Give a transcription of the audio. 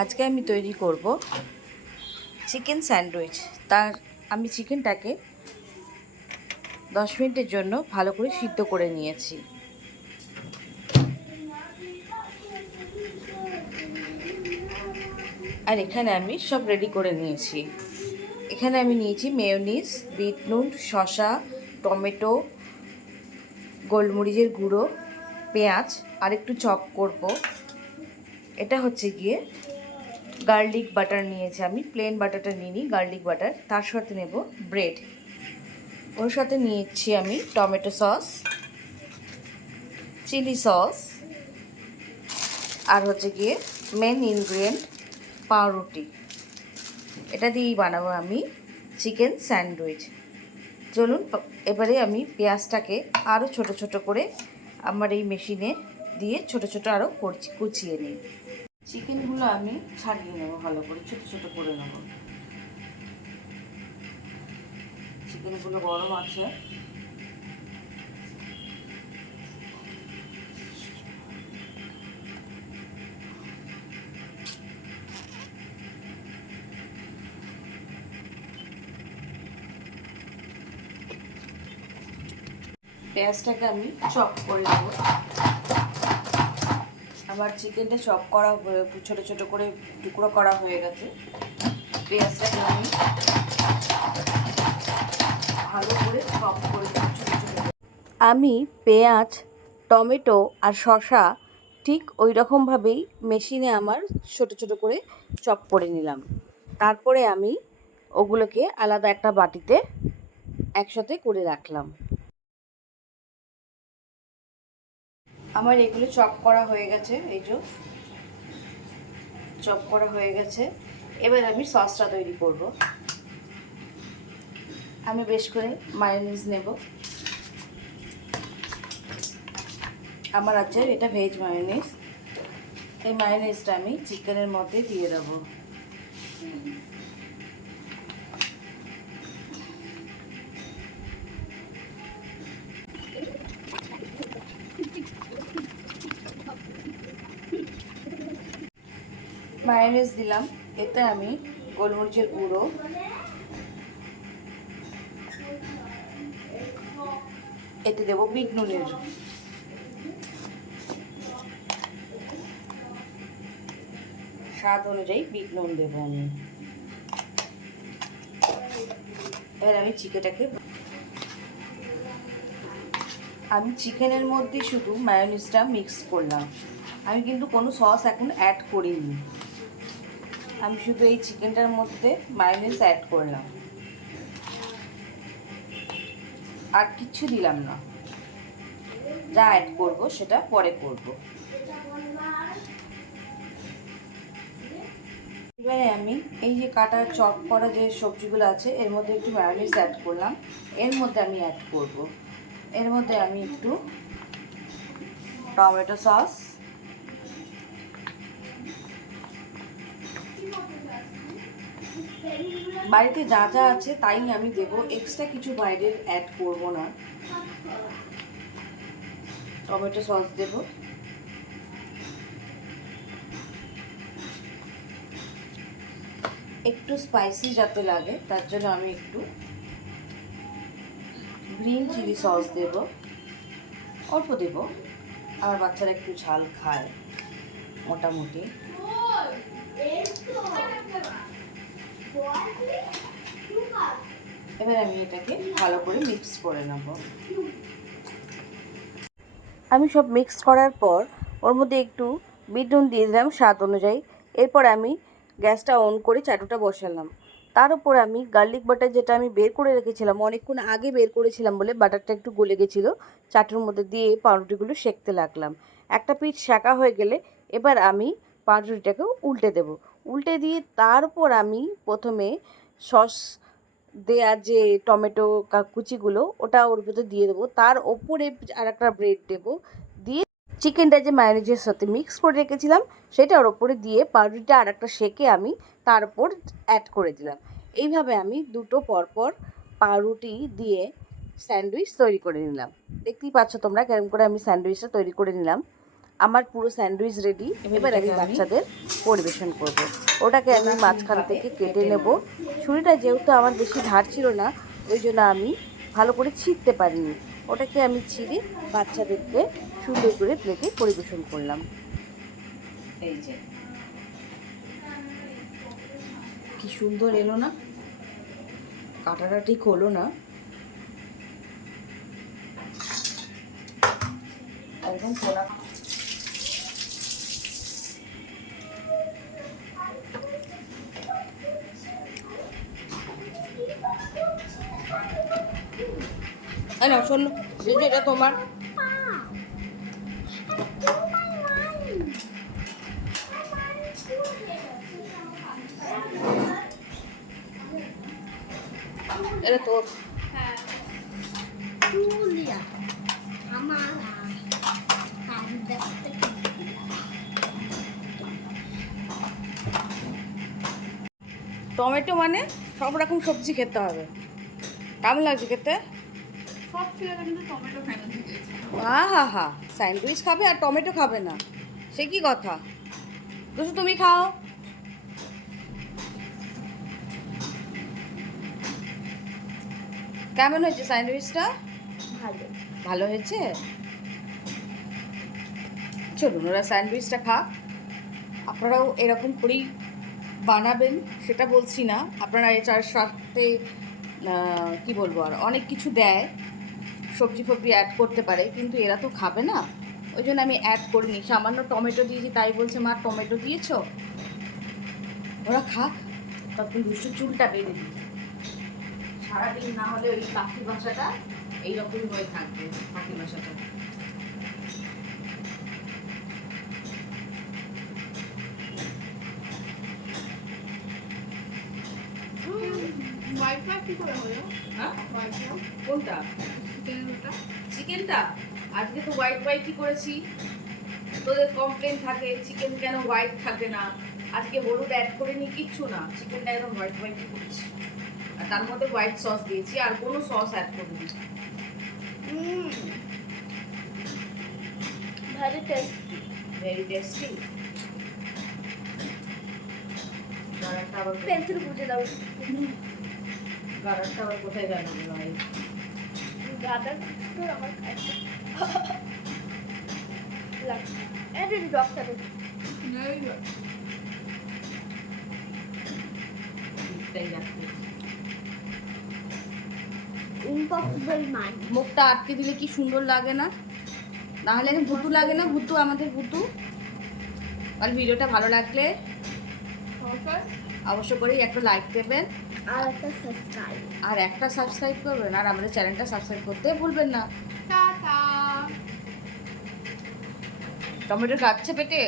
আজকে আমি তৈরি করব চিকেন স্যান্ডউইচ। তার আমি চিকেনটাকে 10 মিনিটের জন্য ভালো করে সিদ্ধ করে নিয়েছি। আর এখানে আমি সব রেডি করে নিয়েছি। এখানে আমি নিয়েছি মেয়োনিজ, বিট নুন, শসা, টমেটো, গোলমরিচের গুঁড়ো, পেঁয়াজ আর একটু চপ করব। এটা হচ্ছে গিয়ে গার্লিক বাটার নিয়েছি, আমি প্লেন বাটারটা নিইনি, গার্লিক বাটার। তার সাথে নেব ব্রেড, ওর সাথে নিয়েছি আমি টমেটো সস, চিলি সস, আর হচ্ছে গিয়ে মেন ইনগ্রিডিয়েন্ট পাউরুটি। এটা দিয়েই বানাবো আমি চিকেন স্যান্ডউইচ। চলুন এবারে আমি পেঁয়াজটাকে আরও ছোট ছোট করে আমার এই মেশিনে দিয়ে ছোট ছোট আরও কুচিয়ে নিই। চিকেনগুলো আমি ছাড়িয়ে নেবো, ভালো করে ছোট ছোট করে নেব। চিকেনগুলো গরম আছে, পেঁয়াজটাকে আমি চপ করে নেব। আমার চিকেনটা চপ করা ছোটো ছোটো করে টুকরো করা হয়ে গেছে। পেঁয়াজটাকে আমি ভালো করে চপ করে আমি পেঁয়াজ, টমেটো আর শসা ঠিক ওই রকমভাবেই মেশিনে আমার ছোটো ছোটো করে চপ করে নিলাম। তারপরে আমি ওগুলোকে আলাদা একটা বাটিতে একসাথে করে রাখলাম। আমার এগুলো চপ করা হয়ে গেছে, এই যে চপ করা হয়ে গেছে। এবার আমি সসটা তৈরি করব। আমি বেশ করে মায়োনিজ নেব। আমার আছে এটা ভেজ মায়োনিজ। এই মায়োনিজটা আমি চিকেনের মধ্যে দিয়ে দেবো। মায়োনিজ দিলাম, এতে আমি গোলমরিচের গুঁড়ো, এতে দেবো বিট নুনের, স্বাদ অনুযায়ী বিট নুন দেবো আমি। এবার আমি চিকেনের মধ্যে শুধু মায়োনিজটা মিক্স করলাম। আমি কিন্তু কোনো সস এখন অ্যাড করিনি, আমি শুধু এই চিকেনটার মধ্যে মায়োনিজ অ্যাড করলাম, আর কিচ্ছু দিলাম না। যা অ্যাড করব সেটা পরে করব। এবারে আমি এই যে কাটা চপ করা যে সবজিগুলো আছে এর মধ্যে একটু মায়োনিজ অ্যাড করলাম। এর মধ্যে আমি অ্যাড করব, এর মধ্যে আমি একটু টমেটো সস, বাড়িতে যা যা আছে তাই আমি দেব, এক্সট্রা কিছু বাইরের অ্যাড করব না। টমেটো সস দেব, একটু স্পাইসি যাতে লাগে তার জন্য আমি একটু গ্রিন চিলি সস দেব, অল্প দেব, আমার বাচ্চারা একটু ঝাল খায় মোটামুটি। এবার আমি এটাকে ভালো করে মিক্স করে নেব। আমি সব মিক্স করার পর ওর মধ্যে একটু বিট নুন দিয়ে দিলাম স্বাদ অনুযায়ী। এরপর আমি গ্যাসটা অন করে চাটুটা বসালাম। তার উপর আমি গার্লিক বাটার, যেটা আমি বের করে রেখেছিলাম, অনেকক্ষণ আগে বের করেছিলাম বলে বাটারটা একটু গলে গেছিলো, চাটুর মধ্যে দিয়ে পাউরুটিগুলো সেঁকতে লাগলাম। একটা পিঠ সেঁকা হয়ে গেলে এবার আমি পাউরুটিটাকে উল্টে দেব। উল্টে দিয়ে তার উপর আমি প্রথমে সস দেয়া যে টমেটো কুচিগুলো ওটা ওর ভিতরে দিয়ে দেবো, তার ওপরে আর একটা ব্রেড দেবো, দিয়ে চিকেনটা যে মায়োনিজের সাথে মিক্স করে রেখেছিলাম সেটা ওর ওপরে দিয়ে পাউরুটিটা আর একটা সেঁকে আমি তার উপর অ্যাড করে দিলাম। এইভাবে আমি দুটো পরপর পাউরুটি দিয়ে স্যান্ডউইচ তৈরি করে নিলাম। দেখতেই পাচ্ছ তোমরা কেমন করে আমি স্যান্ডউইচটা তৈরি করে নিলাম। আমার পুরো স্যান্ডউইচ রেডি। এবার আমি বাচ্চাদের পরিবেশন করব। ওটাকে আমি মাঝখান থেকে কেটে নেব। ছুরিটা যেহেতু আমার বেশি ধার ছিল না, ওই জন্য আমি ভালো করে ছিঁড়তে পারিনি। ওটাকে আমি ছিঁড়ে বাচ্চাদেরকে সুন্দর করে প্লেটে পরিবেশন করলাম। এই যে কি সুন্দর এলো না, কাটাটা ঠিক হলো না, একদম খোলা। না শোন, এটা তোমার। এটা তোর। টমেটো মানে সব রকম সবজি খেতে হবে। কেমন লাগছে খেতে? হা হা হা, স্যান্ডউইচ খাবে আর টমেটো খাবে না, সে কি কথা? দুশো তুমি খাও। কেমন হয়েছে স্যান্ডউইচটা? ভালো। ভালো হয়েছে? চলুন ওরা স্যান্ডউইচটা খাক। আপনারাও এরকম করেই বানাবেন, সেটা বলছি না। আপনারা এটার সাথে কী বলবো, আর অনেক কিছু দেয়, সবজি ফবজি অ্যাড করতে পারে, কিন্তু এরা তো খাবে না, ওই জন্য আমি অ্যাড করিনি। সামান্য টমেটো দিয়েছি, তাই বলছে মা টমেটো দিয়েছ। ওরা খাক, তখন দুশো চুলটা বেঁধে দিই। সারাদিন না হলে ওই পাখি বাসাটা এইরকমই হয়ে থাকবে, পাখি বাসাটা। কোনটা? চিকেনটা আজকে তো হোয়াইটই করেছি। তোদের কমপ্লেন থাকে চিকেন কেন হোয়াইট থাকে না, আজকে হলুদ অ্যাড করিনি, কিচ্ছু না, চিকেনটা একদম হোয়াইটই করেছি। আর তার মধ্যে হোয়াইট সস দিয়েছি, আর কোনো সস অ্যাড করিনি। Very tasty, very tasty. গাড়াটা আবার পেন্সিল বুঝে দাও। গাড়াটা আবার কোথায় গেল ভাই? গাড়াটা তো আমার খাইছে। লাগ এডি ডক্টর নেই গো। তাই রাখতে ইম্পসিবল মান। মুখটা আটকে দিলে কি সুন্দর লাগে না? না হলে ভুতু লাগে না? ভুতু, আমাদের ভুতু। আর ভিডিওটা ভালো লাগলে অবশ্য করেই একটা লাইক দেবেন আর একটা সাবস্ক্রাইব করবেন, আর আমাদের চ্যানেলটা সাবস্ক্রাইব করতে ভুলবেন না। টাটা। টমেটো কাটছে পেটে।